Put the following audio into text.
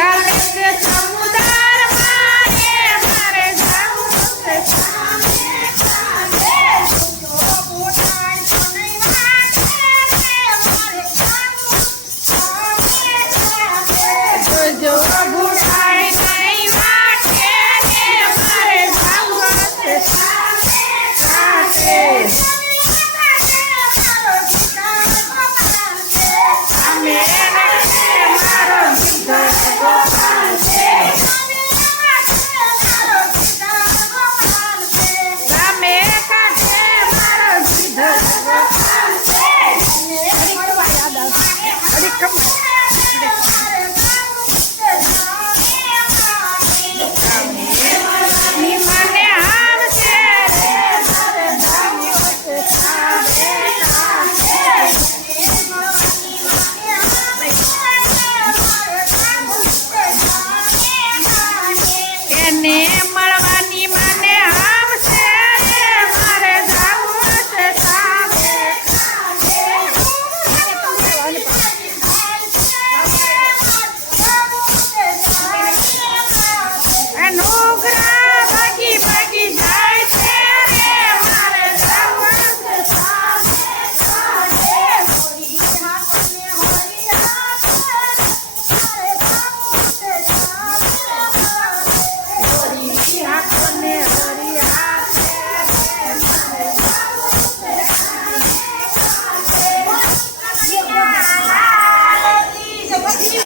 Yeah, let's get some